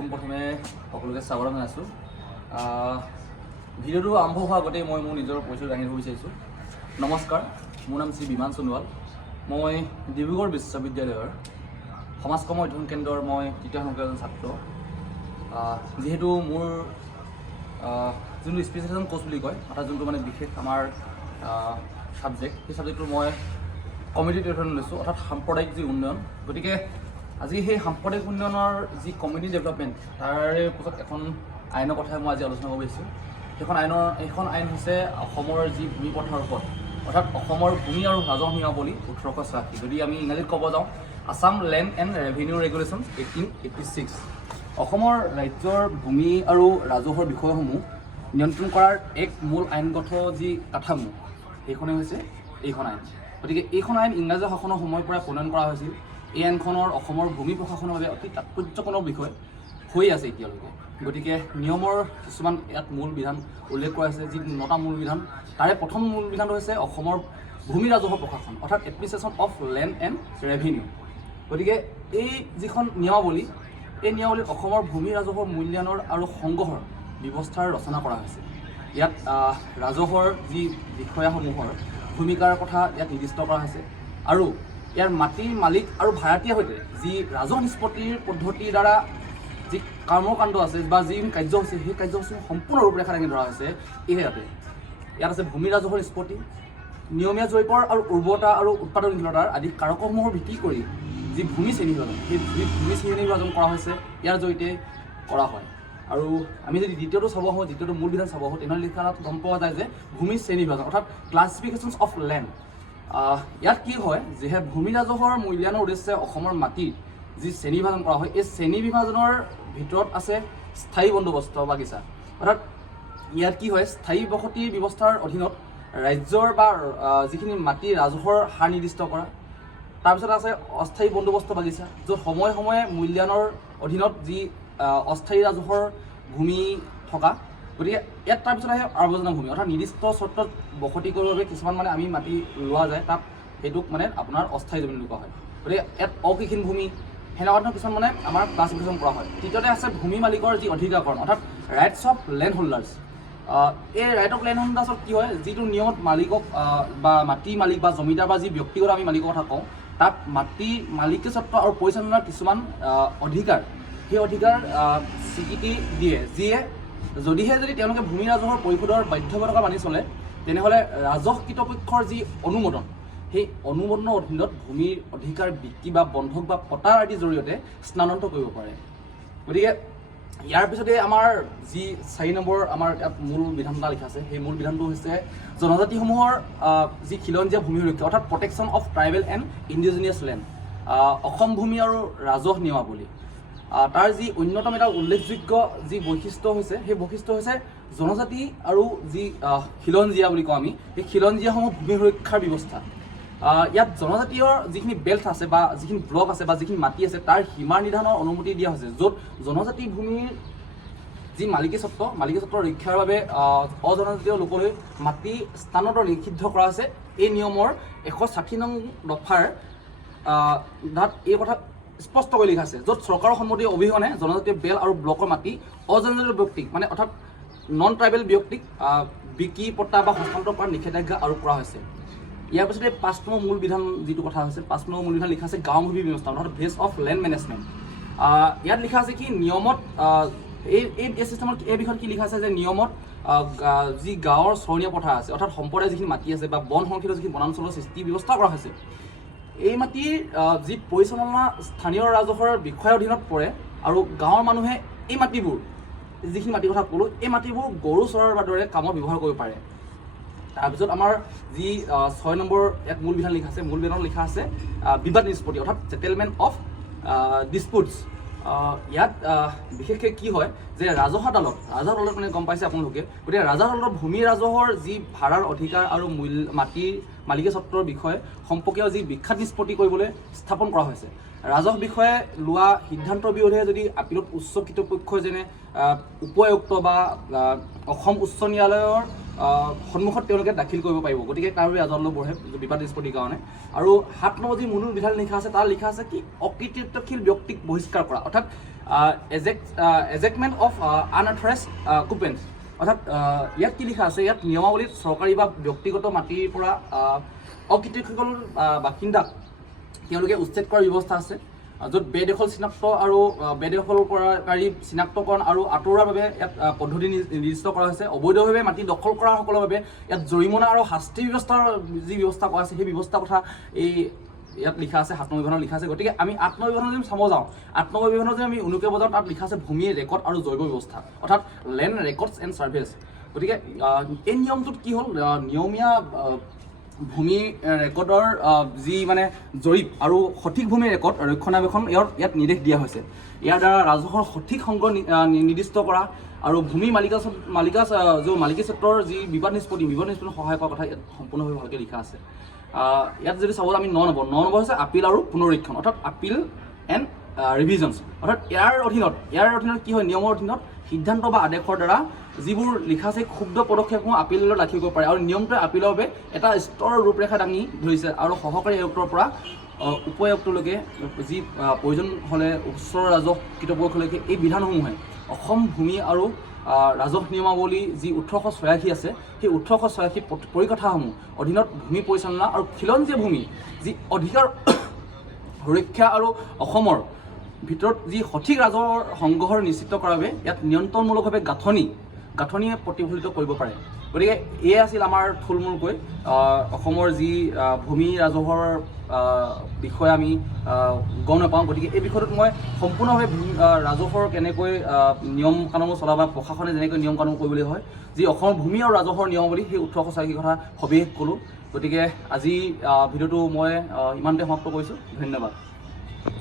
পোনপ্ৰথমে সকলোকে স্বাগতম জনাইছোঁ। ভিডিঅ'টো আৰম্ভ হোৱাৰ আগতে মই মোৰ নিজৰ পৰিচয় দাঙি ধৰিব বিচাৰিছোঁ। নমস্কাৰ, মোৰ নাম শ্ৰী বিমান সোণোৱাল। মই ডিব্ৰুগড় বিশ্ববিদ্যালয়ৰ সমাজকৰ্ম অধ্যয়ন কেন্দ্ৰৰ মই তৃতীয় সংখ্যাৰ এজন ছাত্ৰ। যিহেতু মোৰ যোনটো স্পেচিয়েলাইজেশ্যন কোৰ্চ বুলি কয়, অৰ্থাৎ যোনটো মানে বিশেষ আমাৰ ছাবজেক্ট, সেই ছাবজেক্টটো মই কমিউনিটি ডেভেলপমেণ্ট লৈছোঁ, অৰ্থাৎ সাম্প্ৰদায়িক যি উন্নয়ন। গতিকে আজি সেই সাম্প্ৰদায়িক উন্নয়নৰ যি কমিউনিটি ডেভেলপমেণ্ট, তাৰে পিছত এখন আইনৰ কথাই মই আজি আলোচনা কৰিব বিচাৰিছোঁ। সেইখন আইন হৈছে অসমৰ যি ভূমি পথাৰৰ ওপৰত, অৰ্থাৎ অসমৰ ভূমি আৰু ৰাজহ নিয়মাৱলী 1886। যদি আমি ইংৰাজীত ক'ব যাওঁ, Assam land and revenue regulations 1886। অসমৰ ৰাজ্যৰ ভূমি আৰু ৰাজহৰ বিষয়সমূহ নিয়ন্ত্ৰণ কৰাৰ এক মূল আইনগত যি কাঠামো, সেইখনেই হৈছে এইখন আইন। গতিকে এইখন আইন ইংৰাজী শাসনৰ সময়ৰ পৰা প্ৰণয়ন কৰা হৈছিল। এই আইনখনৰ অসমৰ ভূমি প্ৰশাসনৰ বাবে অতি তাৎপৰ্যপূৰ্ণ বিষয় হৈ আছে এতিয়ালৈকে। গতিকে নিয়মৰ কিছুমান ইয়াত মূল বিধান উল্লেখ কৰা হৈছে, যি 9টা মূল বিধান। তাৰে প্ৰথম মূল বিধানটো হৈছে অসমৰ ভূমি ৰাজহৰ প্ৰশাসন, অৰ্থাৎ administration of land and revenue. গতিকে এই যিখন নিয়মাৱলী, এই নিয়মাৱলীত অসমৰ ভূমি ৰাজহৰ মূল্যায়নৰ আৰু সংগ্ৰহৰ ব্যৱস্থাৰ ৰচনা কৰা হৈছে। ইয়াত ৰাজহৰ যি বিষয়াসমূহৰ ভূমিকাৰ কথা ইয়াত নিৰ্দিষ্ট কৰা হৈছে আৰু ইয়াৰ মাটিৰ মালিক আৰু ভাড়াতীয়াৰ সৈতে যি ৰাজহ নিষ্পত্তিৰ পদ্ধতিৰ দ্বাৰা যি কৰ্মকাণ্ড আছে বা যি কাৰ্যসূচী, সেই কাৰ্যসূচী সম্পূৰ্ণ ৰূপৰেখা দাঙি ধৰা হৈছে ইয়াত আছে ভূমি ৰাজহৰ নিষ্পত্তি, নিয়মীয়া জৈৱৰ আৰু উৰ্বৰতা আৰু উৎপাদনশীলতাৰ আদি কাৰকসমূহৰ ভিত্তি কৰি যি ভূমি শ্ৰেণীবিভাজন, সেই ভূমি শ্ৰেণীবিভাজন কৰা হৈছে, ইয়াৰ জৰিয়তে কৰা হয়। আৰু আমি যদি দ্বিতীয়টো মূল বিধান চাব আহোঁ, তেনেহ'লে লিখাত গম পোৱা যায় যে ভূমি শ্ৰেণীবিভাজন, অৰ্থাৎ ক্লাছিফিকেশ্যনছ অফ লেণ্ড। ইয়াত কি হয় যে ভূমি ৰাজহৰ মূল্যায়নৰ উদ্দেশ্যে অসমৰ মাটিৰ যি শ্ৰেণীবিভাজন কৰা হয়, এই শ্ৰেণীবিভাজনৰ ভিতৰত আছে স্থায়ী বন্দোবস্ত বাগিচা। অৰ্থাৎ ইয়াত কি হয়, স্থায়ী বসতি ব্যৱস্থাৰ অধীনত ৰাজ্যৰ বা যিখিনি মাটি ৰাজহৰ হাৰ নিৰ্দিষ্ট কৰা। তাৰপিছত আছে অস্থায়ী বন্দোবস্ত বাগিচা, য'ত সময়ে সময়ে মূল্যায়নৰ অধীনত যি অস্থায়ী ৰাজহৰ ভূমি থকা। গতিকে ইয়াত তাৰপিছত আহে আৱৰ্জনা ভূমি, অৰ্থাৎ নিৰ্দিষ্ট চৰ্তত বসতি কৰিবৰ বাবে কিছুমান মানে আমি মাটি লোৱা যায়, তাত সেইটোক মানে আপোনাৰ অস্থায়ী জমি বুলি কোৱা হয়। গতিকে ইয়াত অকৃষিণ ভূমি, সেনেকুৱা ধৰণৰ কিছুমান মানে আমাৰ ক্লাছিফিকেশ্যন কৰা হয়। তৃতীয়তে আছে ভূমি মালিকৰ যি অধিকাৰকৰণ, অৰ্থাৎ ৰাইটছ অফ লেণ্ড হোল্ডাৰ্ছ। এই ৰাইট অফ লেণ্ড হোল্ডাৰ্ছত কি হয়, যিটো নিয়মত মালিকক বা মাটি মালিক বা জমিদাৰ বা যি ব্যক্তিগত আমি মালিকৰ কথা কওঁ, তাত মাটি মালিকী স্বত্ব আৰু পৰিচালনাৰ কিছুমান অধিকাৰ, সেই অধিকাৰ স্বীকৃতি দিয়ে, যিয়ে যদিহে তেওঁলোকে ভূমি ৰাজহৰ পৰিশোধৰ বাধ্যবাধকতা মানি চলে, তেনেহ'লে ৰাজহ কৰ্তৃপক্ষৰ যি অনুমোদন, সেই অনুমোদনৰ অধীনত ভূমিৰ অধিকাৰ বিক্ৰী বা বন্ধক বা পটাৰ আদিৰ জৰিয়তে স্থানান্তৰ কৰিব পাৰে। গতিকে ইয়াৰ পিছতে আমাৰ যি 4 নম্বৰ আমাৰ ইয়াত মূল বিধান এটা লিখা আছে, সেই মূল বিধানটো হৈছে জনজাতিসমূহৰ যি খিলঞ্জীয়া ভূমি সুৰক্ষা, অৰ্থাৎ protection of tribal and indigenous land. Assam ভূমি আৰু ৰাজহ নিয়মাৱলী। তাৰ যি অন্যতম এটা উল্লেখযোগ্য যি বৈশিষ্ট্য হৈছে, সেই বৈশিষ্ট্য হৈছে জনজাতি আৰু যি খিলঞ্জীয়া বুলি কওঁ আমি, সেই খিলঞ্জীয়াসমূহ ভূমি সুৰক্ষাৰ ব্যৱস্থা। ইয়াত জনজাতীয় যিখিনি বেল্ট আছে বা যিখিনি ব্লক আছে বা যিখিনি মাটি আছে, তাৰ সীমা নিৰ্ধাৰণৰ অনুমতি দিয়া হৈছে, য'ত জনজাতি ভূমিৰ যি মালিকী স্বত্ব ৰক্ষাৰ বাবে অজনজাতীয় লোকলৈ মাটি স্থানান্তৰ নিষিদ্ধ কৰা হৈছে। এই নিয়মৰ 160 নং দফাৰ তাত এই কথা স্পষ্ট কৰি লিখা আছে, য'ত চৰকাৰৰ সন্মতি অবিহনে জনজাতীয় বেল আৰু ব্লকৰ মাটি অজনজাতীয় ব্যক্তিক, মানে অৰ্থাৎ নন ট্ৰাইবেল ব্যক্তিক বিক্ৰী পট্টা বা হস্তান্তৰ কৰাৰ নিষেধাজ্ঞা আৰোপ কৰা হৈছে। ইয়াৰ পিছতে 5 নম্বৰ মূল বিধান যিটো কথা হৈছে, 5 নম্বৰ মূল বিধান লিখা আছে গাঁও ভূমি ব্যৱস্থা, অৰ্থাৎ ভিলেজ অফ লেণ্ড মেনেজমেণ্ট। ইয়াত লিখা আছে কি, নিয়মত এই চিষ্টেমত এই বিষয়ত কি লিখা আছে যে নিয়মত যি গাঁৱৰ চৰণীয়া পথাৰ আছে, অৰ্থাৎ সম্প্ৰদায়ৰ যিখিনি মাটি আছে বা বন সংৰক্ষিত যিখিনি বনাঞ্চলৰ সৃষ্টি ব্যৱস্থা কৰা হৈছে, এই মাটিৰ যি পৰিচালনা স্থানীয় ৰাজহৰ বিষয়ৰ অধীনত পৰে আৰু গাঁৱৰ মানুহে এই মাটিবোৰ, যিখিনি মাটিৰ কথা ক'লোঁ, এই মাটিবোৰ গৰু চৰাৰ দৰে কামত ব্যৱহাৰ কৰিব পাৰে। তাৰপিছত আমাৰ যি 6 নম্বৰ ইয়াত মূল বিধান লিখা আছে, মূল বিধানত লিখা আছে বিবাদ নিষ্পত্তি, অৰ্থাৎ ছেটেলমেণ্ট অফ ডিছপুটছ। ইয়াত বিশেষকৈ কি হয় যে ৰাজহ আদালত মানে গম পাইছে আপোনালোকে, গতিকে ৰাজহ আদালত ভূমি ৰাজহৰ যি ভাড়াৰ অধিকাৰ আৰু মাটিৰ মালিকী স্বত্বৰ বিষয়ে সম্পৰ্কীয় যি বিখ্যাত নিষ্পত্তি কৰিবলৈ স্থাপন কৰা হৈছে। ৰাজহ বিষয়ে লোৱা সিদ্ধান্তৰ বিৰুদ্ধে যদি আপিলত উচ্চ কৰ্তৃপক্ষ যেনে উপ আয়ুক্ত বা অসম উচ্চ ন্যায়ালয়ৰ সন্মুখত তেওঁলোকে দাখিল কৰিব পাৰিব। গতিকে তাৰ বাবে আদালত বঢ়ে বিবাদ নিষ্পত্তিৰ কাৰণে। আৰু 7 নম্বৰ যি মূল বিধান লিখা আছে, তাত লিখা আছে কি অকৃতিত্বশীল ব্যক্তিক বহিষ্কাৰ কৰা, অৰ্থাৎ এজেক্টমেণ্ট অফ আনঅথৰাইজড অকুপেণ্টছ। অৰ্থাৎ ইয়াত কি লিখা আছে, ইয়াত নিয়মাৱলীত চৰকাৰী বা ব্যক্তিগত মাটিৰ পৰা অকৃতজ্ঞ বাসিন্দাক তেওঁলোকে উচ্ছেদ কৰাৰ ব্যৱস্থা আছে, য'ত বেদখল চিনাক্ত আৰু বেদখল কৰাকাৰী চিনাক্তকৰণ আৰু আঁতৰোৱাৰ বাবে ইয়াত পদ্ধতি নিৰ্দিষ্ট কৰা হৈছে। অবৈধভাৱে মাটি দখল কৰাসকলৰ বাবে ইয়াত জৰিমনা আৰু শাস্তি ব্যৱস্থাৰ যি ব্যৱস্থা কৰা আছে সেই ব্যৱস্থাৰ কথা ইয়াত লিখা আছে, 7 নং বিধানত লিখা আছে। গতিকে আমি 8 নং বিধানত যদি চাব যাওঁ, 8 নং বিধানত যদি আমি উনুকে বজাওঁ, তাত লিখা আছে ভূমিৰ ৰেকৰ্ড আৰু জৈৱ ব্যৱস্থা, অৰ্থাৎ লেণ্ড ৰেকৰ্ডছ এণ্ড ছাৰ্ভেজ। গতিকে এই নিয়মটোত কি হ'ল, নিয়মীয়া ভূমি ৰেকৰ্ডৰ যি মানে জৰীপ আৰু সঠিক ভূমি ৰেকৰ্ড ৰক্ষণাবেক্ষণ ইয়াত নিৰ্দেশ দিয়া হৈছে। ইয়াৰ দ্বাৰা ৰাজহৰ সঠিক সংগ্ৰহ নিৰ্দিষ্ট কৰা আৰু ভূমি মালিকী ক্ষেত্ৰৰ যি বিবাদ নিষ্পত্তি সহায় কৰাৰ কথা ইয়াত সম্পূৰ্ণভাৱে ভালকৈ লিখা আছে। ইয়াত যদি চাবলৈ আমি 9 নম্বৰ হৈছে আপিল আৰু পুনৰীক্ষণ, অৰ্থাৎ আপিল এণ্ড ৰিভিজনছ। অৰ্থাৎ ইয়াৰ অধীনত কি হয়, নিয়মৰ অধীনত সিদ্ধান্ত বা আদেশৰ দ্বাৰা যিবোৰ লিখা আছে ক্ষুব্ধ পদক্ষেপসমূহ আপিলত দাখিল কৰিব পাৰে, আৰু নিয়মটোৱে আপিলৰ বাবে এটা স্তৰৰ ৰূপৰেখা দাঙি ধৰিছে আৰু সহকাৰী আয়ুক্তৰ পৰা উপ আয়ুক্তলৈকে যি প্ৰয়োজন হ'লে উচ্চ ৰাজহ কৰ্তৃপক্ষলৈকে এই বিধানসমূহে অসম ভূমি আৰু ৰাজহ নিয়মাৱলী যি 1886 আছে, সেই 1886 পৰিকথাসমূহ অধীনত ভূমি পৰিচালনা আৰু খিলঞ্জীয়া ভূমি যি অধিকাৰ সুৰক্ষা আৰু অসমৰ ভিতৰত যি সঠিক ৰাজহৰ সংগ্ৰহ নিশ্চিত কৰাৰ বাবে ইয়াত নিয়ন্ত্ৰণমূলকভাৱে গাঁথনিয়ে প্ৰতিফলিত কৰিব পাৰে। গতিকে এয়ে আছিল আমাৰ থুলমূলকৈ অসমৰ যি ভূমি ৰাজহৰ বিষয়ে আমি গম নাপাওঁ। গতিকে এই বিষয়টোত মই সম্পূৰ্ণভাৱে ৰাজহৰ কেনেকৈ নিয়ম কানুন চলা বা প্ৰশাসনে যেনেকৈ নিয়ম কানুন কৰিবলৈ হয়, যি অসমৰ ভূমি আৰু ৰাজহৰ নিয়মাৱলী সেই 1886 কথা সবিশেষ ক'লোঁ। গতিকে আজি ভিডিঅ'টো মই ইমানতে সমাপ্ত কৰিছোঁ। ধন্যবাদ।